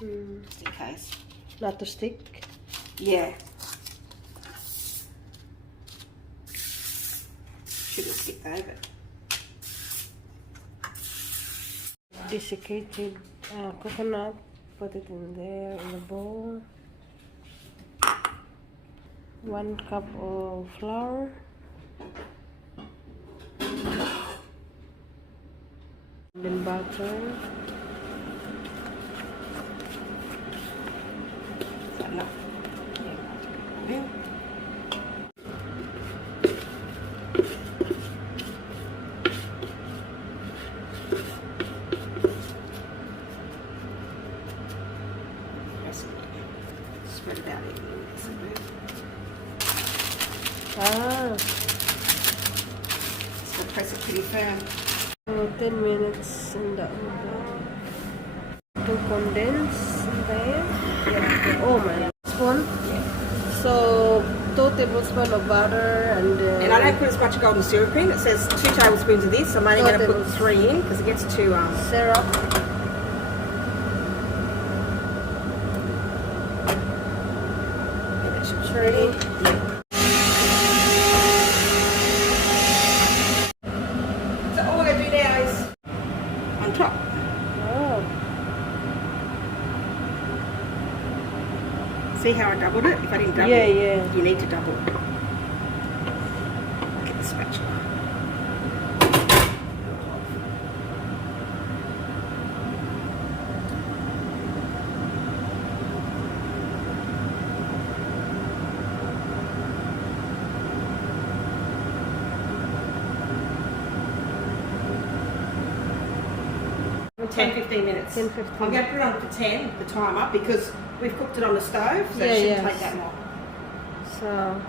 just in case. Not to stick. Yeah. Shouldn't stick though, but Desiccated coconut. Put it in there in the bowl. 1 cup of flour. Then butter. is that enough? Yeah. Spread it out evenly. Ah, So press it pretty firm. 10 minutes in the oven. To condense there. Yeah. Oh my spoon. Yeah. So 2 tablespoons of butter and. And I don't put as much golden syrup in. It says 2 tablespoons of this. I'm only going to put 3 in because it gets too syrup. Yeah, that should be 3. Yeah. So all we're going to do now is on top. Oh. See how I doubled it? If I didn't double Yeah, it, yeah. you need to double it. Get the spatula. What 10, time? 15 minutes. 10, 15. I'm going to put it on for 10, the timer, because we've cooked it on the stove, so Yeah, it shouldn't yes. take that long. So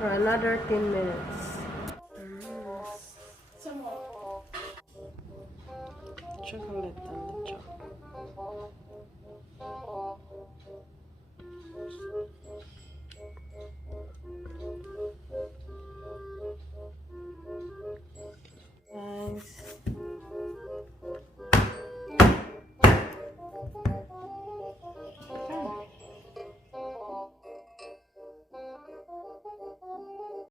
for another 10 minutes.